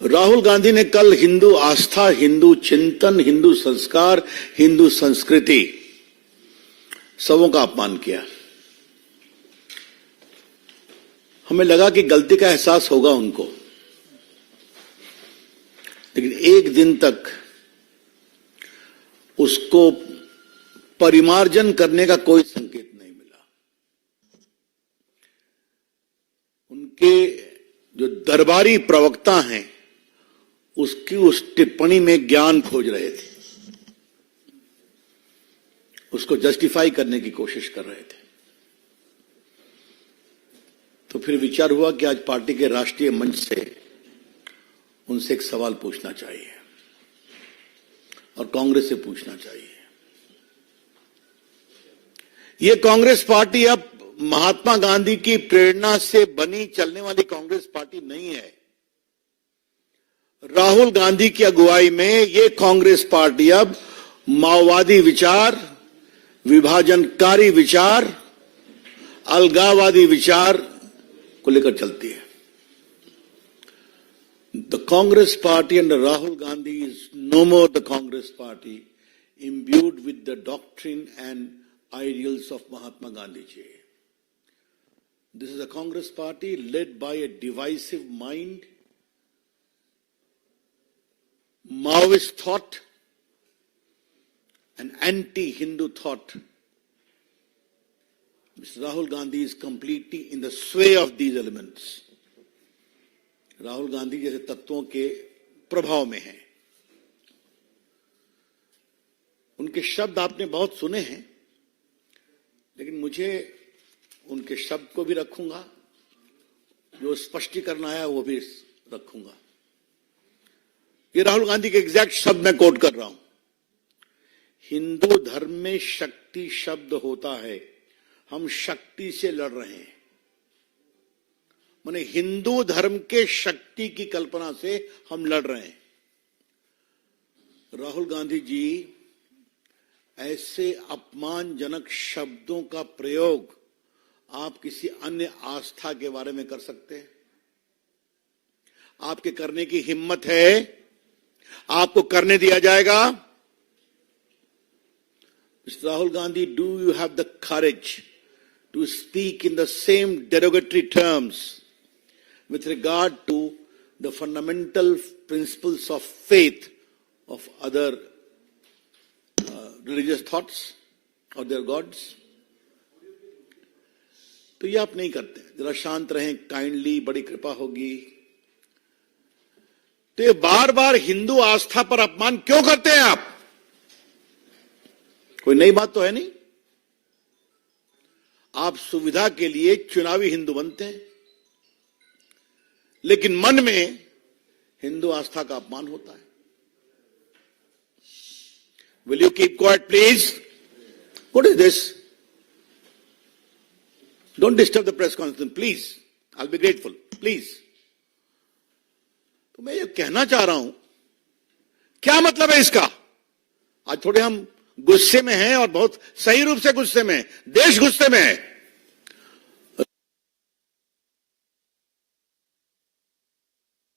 राहुल गांधी ने कल हिंदू आस्था, हिंदू चिंतन, हिंदू संस्कार, हिंदू संस्कृति सबों का अपमान किया। हमें लगा कि गलती का एहसास होगा उनको, लेकिन एक दिन तक उसको परिमार्जन करने का कोई संकेत नहीं मिला। उनके जो दरबारी प्रवक्ता हैं उसकी उस टिप्पणी में ज्ञान खोज रहे थे, उसको जस्टिफाई करने की कोशिश कर रहे थे। तो फिर विचार हुआ कि आज पार्टी के राष्ट्रीय मंच से उनसे एक सवाल पूछना चाहिए और कांग्रेस से पूछना चाहिए। ये कांग्रेस पार्टी अब महात्मा गांधी की प्रेरणा से बनी चलने वाली कांग्रेस पार्टी नहीं है। राहुल गांधी की अगुवाई में ये कांग्रेस पार्टी अब माओवादी विचार, विभाजनकारी विचार, अलगाववादी विचार को लेकर चलती है। The Congress party under Rahul Gandhi is no more the Congress party imbued with the doctrine and ideals of Mahatma Gandhi ji. This is a Congress party led by a divisive mind, Maoist thought, an anti-Hindu thought. Mr. Rahul Gandhi is completely in the sway of these elements. Rahul Gandhi जैसे तत्वों के प्रभाव में हैं। उनके शब्द आपने बहुत सुने हैं, लेकिन मुझे उनके शब्द को भी रखूंगा, जो स्पष्टीकरण आया वो भी रखूंगा। ये राहुल गांधी के एग्जैक्ट शब्द मैं कोट कर रहा हूं। हिंदू धर्म में शक्ति शब्द होता है, हम शक्ति से लड़ रहे हैं। माने हिंदू धर्म के शक्ति की कल्पना से हम लड़ रहे हैं। राहुल गांधी जी ऐसे अपमानजनक शब्दों का प्रयोग आप किसी अन्य आस्था के बारे में कर सकते हैं? आपके करने की हिम्मत है? आपको करने दिया जाएगा? Mister Rahul Gandhi, do you have the courage to speak in the same derogatory terms with regard to the fundamental principles of faith of other religious thoughts or their gods? तो ये आप नहीं करते। जरा शांत रहें, काइंडली, बड़ी कृपा होगी। तो ये बार बार हिंदू आस्था पर अपमान क्यों करते हैं आप? कोई नई बात तो है नहीं। आप सुविधा के लिए चुनावी हिंदू बनते हैं, लेकिन मन में हिंदू आस्था का अपमान होता है। Will you keep quiet please? What is this? Don't disturb the press conference please, I will be grateful please. तो मैं ये कहना चाह रहा हूं, क्या मतलब है इसका? आज थोड़े हम गुस्से में हैं और बहुत सही रूप से गुस्से में हैं। देश गुस्से में है।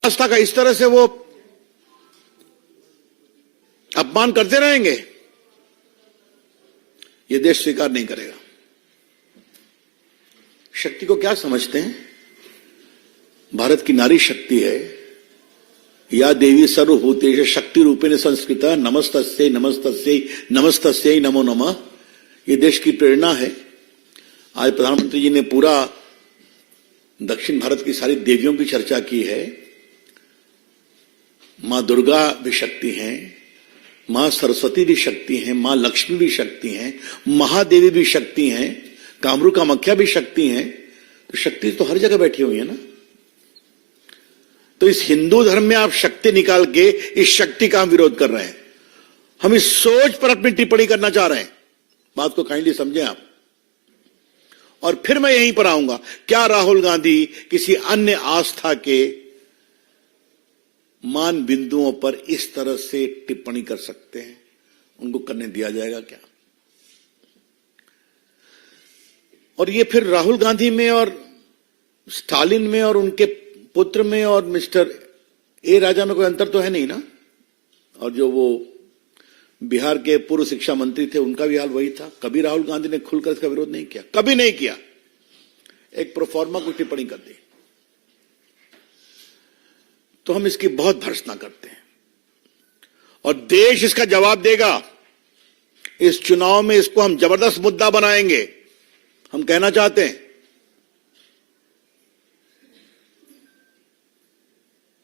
आस्था का इस तरह से वो अपमान करते रहेंगे, ये देश स्वीकार नहीं करेगा। शक्ति को क्या समझते हैं? भारत की नारी शक्ति है। या देवी सर्वभूतेषु शक्ति रूपेण संस्कृता नमस्तस्यै नमस्तस्यै नमस्तस्यै नमो नमः। ये देश की प्रेरणा है। आज प्रधानमंत्री जी ने पूरा दक्षिण भारत की सारी देवियों की चर्चा की है। मां दुर्गा भी शक्ति हैं, मां सरस्वती भी शक्ति हैं, मां लक्ष्मी भी शक्ति हैं, महादेवी भी शक्ति हैं, कामरू कामाख्या भी शक्ति हैं। तो शक्ति तो हर जगह बैठी हुई है ना। तो इस हिंदू धर्म में आप शक्ति निकाल के इस शक्ति का हम विरोध कर रहे हैं। हम इस सोच पर अपनी टिप्पणी करना चाह रहे हैं। बात को काइंडली समझें आप। और फिर मैं यहीं पर आऊंगा, क्या राहुल गांधी किसी अन्य आस्था के मान बिंदुओं पर इस तरह से टिप्पणी कर सकते हैं? उनको करने दिया जाएगा क्या? और ये फिर राहुल गांधी में और स्टालिन में और उनके पुत्र में और मिस्टर ए राजा में कोई अंतर तो है नहीं ना। और जो वो बिहार के पूर्व शिक्षा मंत्री थे उनका भी हाल वही था। कभी राहुल गांधी ने खुलकर इसका विरोध नहीं किया, कभी नहीं किया, एक प्रोफॉर्मा को टिप्पणी कर दी। तो हम इसकी बहुत भर्त्सना करते हैं और देश इसका जवाब देगा। इस चुनाव में इसको हम जबरदस्त मुद्दा बनाएंगे। हम कहना चाहते हैं,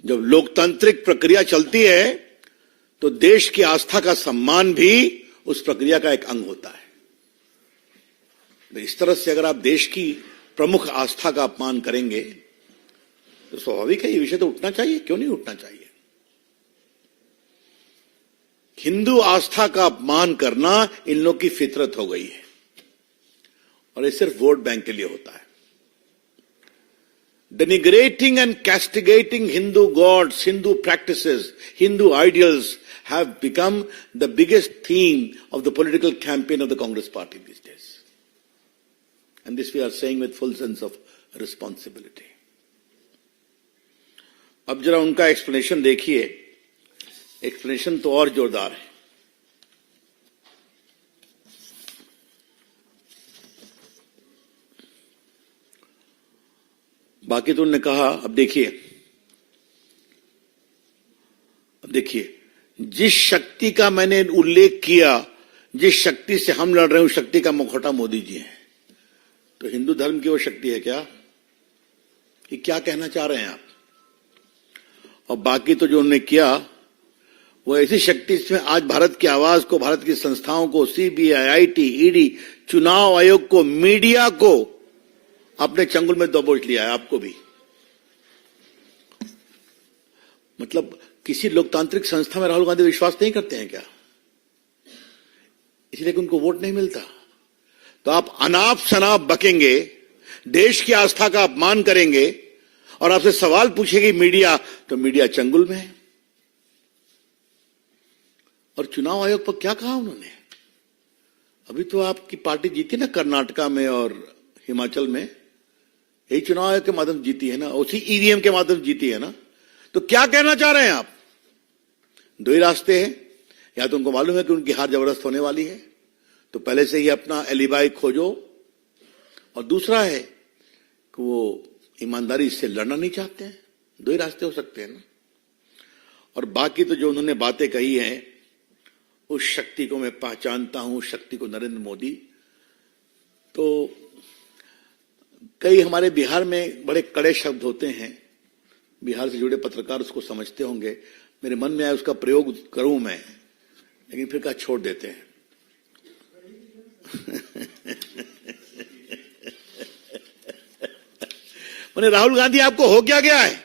जब लोकतांत्रिक प्रक्रिया चलती है तो देश की आस्था का सम्मान भी उस प्रक्रिया का एक अंग होता है। इस तरह से अगर आप देश की प्रमुख आस्था का अपमान करेंगे तो स्वाभाविक है ये विषय तो उठना चाहिए। क्यों नहीं उठना चाहिए? हिंदू आस्था का अपमान करना इन लोग की फितरत हो गई है और ये सिर्फ वोट बैंक के लिए होता है। Denigrating and castigating Hindu gods, Hindu practices, Hindu ideals have become the biggest theme of the political campaign of the Congress party these days. And this we are saying with full sense of responsibility. अब जरा उनका explanation देखिए। Explanation तो और जोरदार है। बाकी तो उन्होंने कहा, अब देखिए जिस शक्ति का मैंने उल्लेख किया, जिस शक्ति से हम लड़ रहे हैं उस शक्ति का मुखौटा मोदी जी है। तो हिंदू धर्म की वो शक्ति है क्या? कि क्या कहना चाह रहे हैं आप? और बाकी तो जो उन्होंने किया वो ऐसी शक्ति जिसमें आज भारत की आवाज को, भारत की संस्थाओं को, सीबीआई, आईटी, ईडी, चुनाव आयोग को, मीडिया को अपने चंगुल में दबोच लिया है। आपको भी, मतलब किसी लोकतांत्रिक संस्था में राहुल गांधी विश्वास नहीं करते हैं क्या? इसलिए कि उनको वोट नहीं मिलता। तो आप अनाप शनाप बकेंगे, देश की आस्था का अपमान करेंगे और आपसे सवाल पूछेगी मीडिया, तो मीडिया चंगुल में है। और चुनाव आयोग पर क्या कहा उन्होंने? अभी तो आपकी पार्टी जीती ना कर्नाटका में और हिमाचल में, यही चुनाव आयोग के माध्यम जीती है ना, उसी ईवीएम के माध्यम जीती है ना। तो क्या कहना चाह रहे हैं आप? दो ही रास्ते हैं, या तो उनको मालूम है कि उनकी हार जबरदस्त होने वाली है तो पहले से ही अपना एलिबाई खोजो, और दूसरा है कि वो ईमानदारी से लड़ना नहीं चाहते हैं। दो ही रास्ते हो सकते हैं ना। और बाकी तो जो उन्होंने बातें कही हैं, उस शक्ति को मैं पहचानता हूं, शक्ति को नरेंद्र मोदी। तो कई हमारे बिहार में बड़े कड़े शब्द होते हैं, बिहार से जुड़े पत्रकार उसको समझते होंगे। मेरे मन में आया उसका प्रयोग करूं मैं, लेकिन फिर कहा छोड़ देते हैं। मैंने राहुल गांधी आपको हो क्या गया है?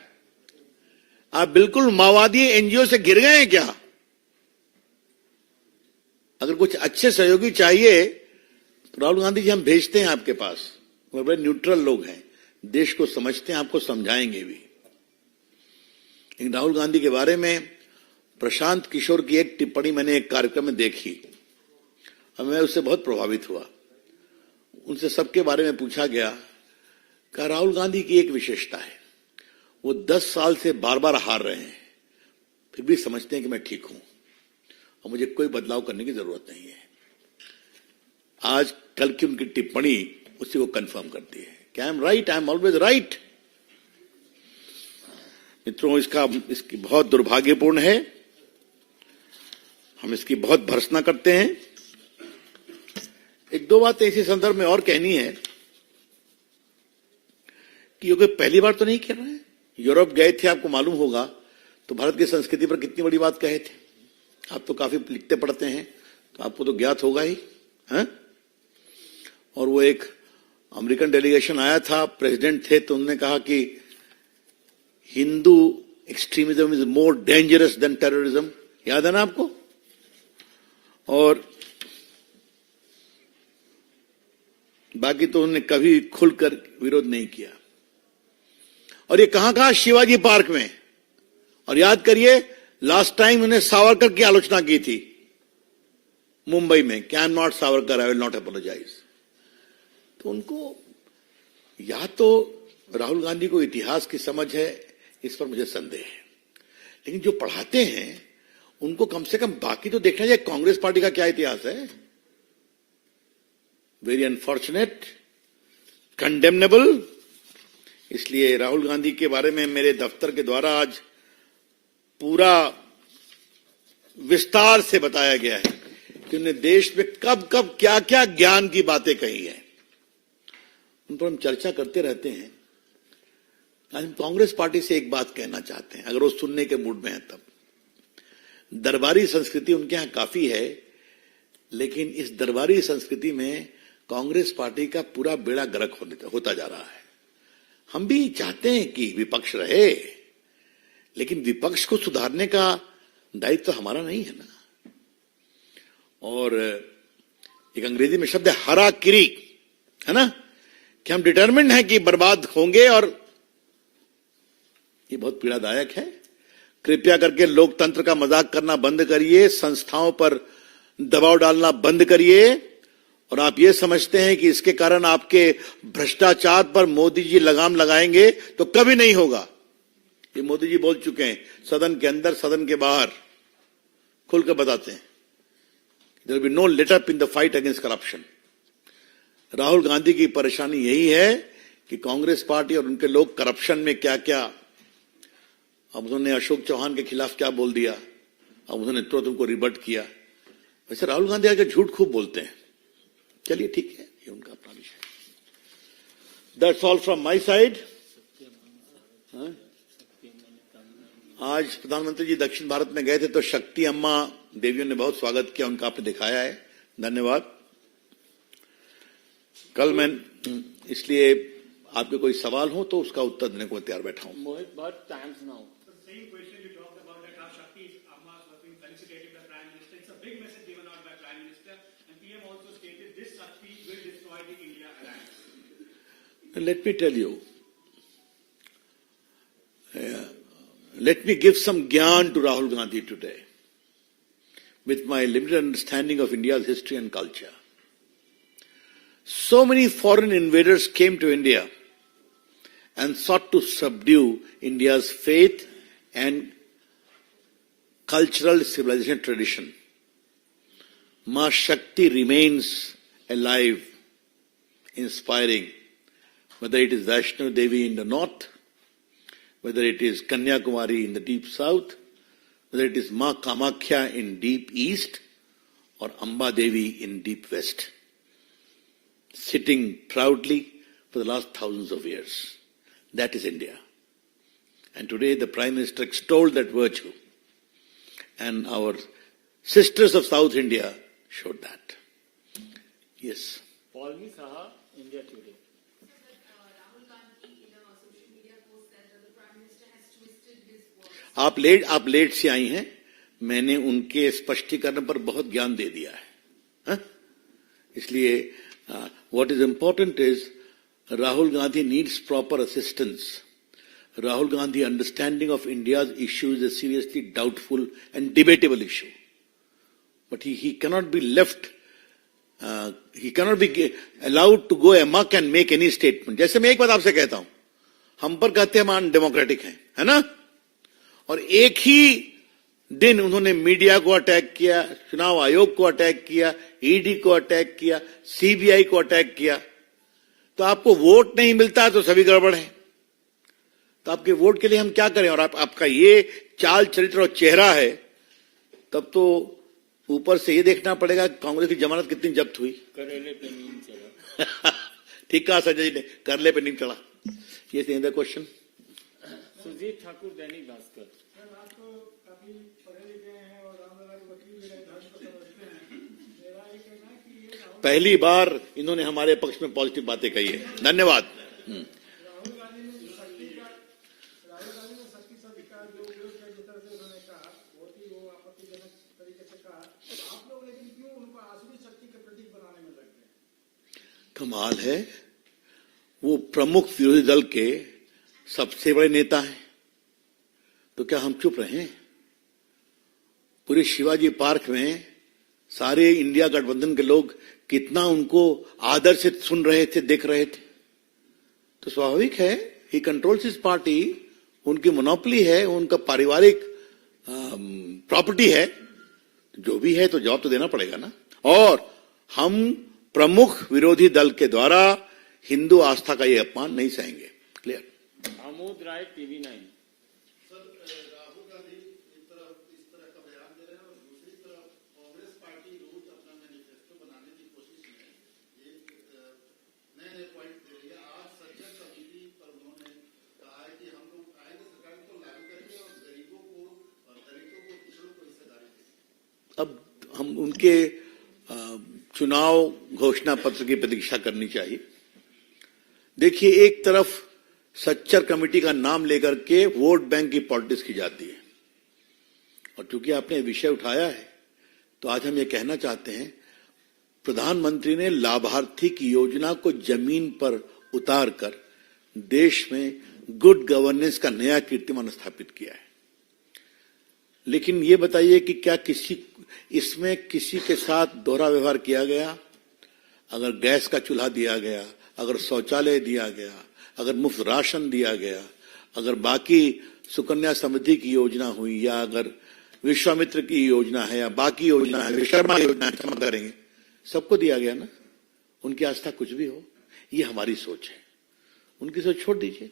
आप बिल्कुल माओवादी एनजीओ से गिर गए हैं क्या? अगर कुछ अच्छे सहयोगी चाहिए तो राहुल गांधी जी हम भेजते हैं आपके पास। वो बड़े न्यूट्रल लोग हैं, देश को समझते हैं, आपको समझाएंगे भी। लेकिन राहुल गांधी के बारे में प्रशांत किशोर की एक टिप्पणी मैंने एक कार्यक्रम में देखी और मैं उससे बहुत प्रभावित हुआ। उनसे सबके बारे में पूछा गया कि राहुल गांधी की एक विशेषता है, वो 10 साल से बार बार हार रहे हैं, फिर भी समझते हैं कि मैं ठीक हूं और मुझे कोई बदलाव करने की जरूरत नहीं है। आज कल की उनकी टिप्पणी उसी को कंफर्म करती है कि I M right, I am always right. मित्रों, इसकी बहुत दुर्भाग्यपूर्ण है, हम इसकी बहुत भर्त्सना करते हैं। एक दो बातें इसी संदर्भ में और कहनी है कि ये कोई पहली बार तो नहीं कह रहे हैं। यूरोप गए थे, आपको मालूम होगा, तो भारत की संस्कृति पर कितनी बड़ी बात कहे थे। आप तो काफी लिखते पढ़ते हैं तो आपको तो ज्ञात होगा ही है? और वो एक अमेरिकन डेलीगेशन आया था, प्रेसिडेंट थे, तो उन्होंने कहा कि Hindu extremism is more dangerous than terrorism. याद है ना आपको? और बाकी तो उन्होंने कभी खुलकर विरोध नहीं किया। और ये कहां कहा? शिवाजी पार्क में। और याद करिए, लास्ट टाइम उन्होंने सावरकर की आलोचना की थी मुंबई में, कि I am not Savarkar, I will not apologise. तो उनको, या तो राहुल गांधी को इतिहास की समझ है, इस पर मुझे संदेह है, लेकिन जो पढ़ाते हैं उनको कम से कम बाकी तो देखना चाहिए कांग्रेस पार्टी का क्या इतिहास है। Very unfortunate, condemnable. इसलिए राहुल गांधी के बारे में मेरे दफ्तर के द्वारा आज पूरा विस्तार से बताया गया है कि उन्होंने देश में कब कब क्या क्या ज्ञान की बातें कही है, उन पर हम चर्चा करते रहते हैं। हम कांग्रेस पार्टी से एक बात कहना चाहते हैं, अगर वो सुनने के मूड में है तब। दरबारी संस्कृति उनके यहां काफी है, लेकिन इस दरबारी संस्कृति में कांग्रेस पार्टी का पूरा बेड़ा गर्क होता जा रहा है। हम भी चाहते हैं कि विपक्ष रहे, लेकिन विपक्ष को सुधारने का दायित्व तो हमारा नहीं है ना। और एक अंग्रेजी में शब्द है हराकिरी, है ना, कि हम डिटरमिन्ड हैं कि बर्बाद होंगे, और ये बहुत पीड़ादायक है। कृपया करके लोकतंत्र का मजाक करना बंद करिए, संस्थाओं पर दबाव डालना बंद करिए। और आप ये समझते हैं कि इसके कारण आपके भ्रष्टाचार पर मोदी जी लगाम लगाएंगे, तो कभी नहीं होगा। ये मोदी जी बोल चुके हैं, सदन के अंदर सदन के बाहर खुलकर बताते हैं, there will be no let up in the fight against corruption. Rahul Gandhi की परेशानी यही है कि कांग्रेस पार्टी और उनके लोग करप्शन में क्या क्या, अब उन्होंने अशोक चौहान के खिलाफ क्या बोल दिया, अब उन्होंने तुरंत उनको रिबट किया। वैसे राहुल गांधी आगे झूठ खूब बोलते हैं, चलिए ठीक है, ये उनका अपना विषय। That's all from my side. आज प्रधानमंत्री जी दक्षिण भारत में गए थे, तो शक्ति अम्मा देवियों ने बहुत स्वागत किया, उनका आपने दिखाया है, धन्यवाद। कल मैं इसलिए आपके कोई सवाल हो तो उसका उत्तर देने को तैयार बैठा हूं। मोहित, बहुत times now let me tell you, let me give some gyan to Rahul Gandhi today with my limited understanding of India's history and culture. So many foreign invaders came to India and sought to subdue India's faith and cultural civilization tradition. Ma Shakti remains alive, inspiring. Whether it is Vaishnav Devi in the north, whether it is Kanyakumari in the deep south, whether it is Ma Kamakhya in deep east, or Amba Devi in deep west, sitting proudly for the last thousands of years. That is India. And today the Prime Minister extolled that virtue. And our sisters of South India showed that. Yes. Paulmi Saha, India Today. आप late से आई हैं, मैंने उनके स्पष्टीकरण पर बहुत ज्ञान दे दिया है, हा? इसलिए what is important is Rahul Gandhi needs proper assistance. Rahul Gandhi understanding of India's issue is a seriously doubtful and debatable issue, but he cannot be left, he cannot be allowed to go amok and make any statement. जैसे मैं एक बात आपसे कहता हूं, हम पर कहते हैं हम अनडेमोक्रेटिक हैं, है ना, और एक ही दिन उन्होंने मीडिया को अटैक किया, चुनाव आयोग को अटैक किया, ईडी को अटैक किया, सीबीआई को अटैक किया। तो आपको वोट नहीं मिलता तो सभी गड़बड़ है। तो आपके वोट के लिए हम क्या करें? और आपका ये चाल चरित्र और चेहरा है, तब तो ऊपर से ये देखना पड़ेगा कांग्रेस की जमानत कितनी जब्त हुई। करेले पे नींद चला। ठीक कहा संजय जी ने, करले पे नींद चला। ये द क्वेश्चन। सुजीत ठाकुर, दैनिक भास्कर। पहली बार इन्होंने हमारे पक्ष में पॉजिटिव बातें कही है, धन्यवाद। कमाल है, वो प्रमुख विरोधी दल के सबसे बड़े नेता हैं, तो क्या हम चुप रहे? पूरे शिवाजी पार्क में सारे इंडिया गठबंधन के लोग कितना उनको आदर से सुन रहे थे, देख रहे थे। तो स्वाभाविक है, ही कंट्रोल्स हिज पार्टी, उनकी मोनोपोली है, उनका पारिवारिक प्रॉपर्टी है, जो भी है तो जवाब तो देना पड़ेगा ना। और हम प्रमुख विरोधी दल के द्वारा हिंदू आस्था का ये अपमान नहीं सहेंगे। क्लियर। आमोद राय टीवी 9। अब हम उनके चुनाव घोषणा पत्र की प्रतीक्षा करनी चाहिए। देखिए, एक तरफ सच्चर कमेटी का नाम लेकर के वोट बैंक की पॉलिटिक्स की जाती है, और चूंकि आपने विषय उठाया है तो आज हम ये कहना चाहते हैं, प्रधानमंत्री ने लाभार्थी की योजना को जमीन पर उतार कर देश में गुड गवर्नेंस का नया कीर्तिमान स्थापित किया है। लेकिन ये बताइए कि क्या इसमें किसी के साथ दोहरा व्यवहार किया गया? अगर गैस का चूल्हा दिया गया, अगर शौचालय दिया गया, अगर मुफ्त राशन दिया गया, अगर बाकी सुकन्या समृद्धि की योजना हुई, या अगर विश्वामित्र की योजना है, या बाकी योजना है, विश्वकर्मा योजना क्षमा करेंगे, सबको दिया गया ना। उनकी आस्था कुछ भी हो, ये हमारी सोच है, उनकी सोच छोड़ दीजिए।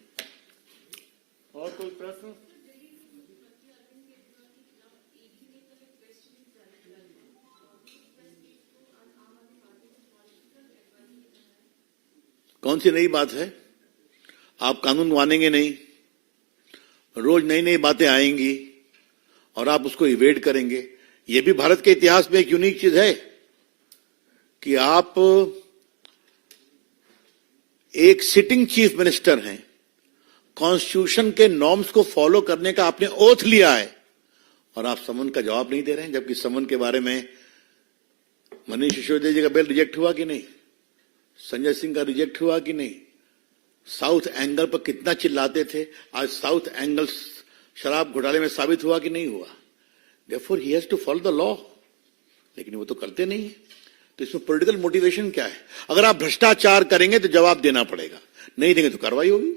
और कोई प्रश्न? कौन सी नई बात है? आप कानून मानेंगे नहीं, रोज नई नई बातें आएंगी और आप उसको इवेड करेंगे। यह भी भारत के इतिहास में एक यूनिक चीज है कि आप एक सिटिंग चीफ मिनिस्टर हैं, कॉन्स्टिट्यूशन के नॉर्म्स को फॉलो करने का आपने ओथ लिया है, और आप समन का जवाब नहीं दे रहे हैं। जबकि समन के बारे में मनीष सिसोदिया जी का बिल रिजेक्ट हुआ कि नहीं, संजय सिंह का रिजेक्ट हुआ कि नहीं, साउथ एंगल पर कितना चिल्लाते थे, आज साउथ एंगल शराब घोटाले में साबित हुआ कि नहीं हुआ। Therefore he has to follow the law, लेकिन वो तो करते नहीं है। तो इसमें पॉलिटिकल मोटिवेशन क्या है? अगर आप भ्रष्टाचार करेंगे तो जवाब देना पड़ेगा, नहीं देंगे तो कार्रवाई होगी।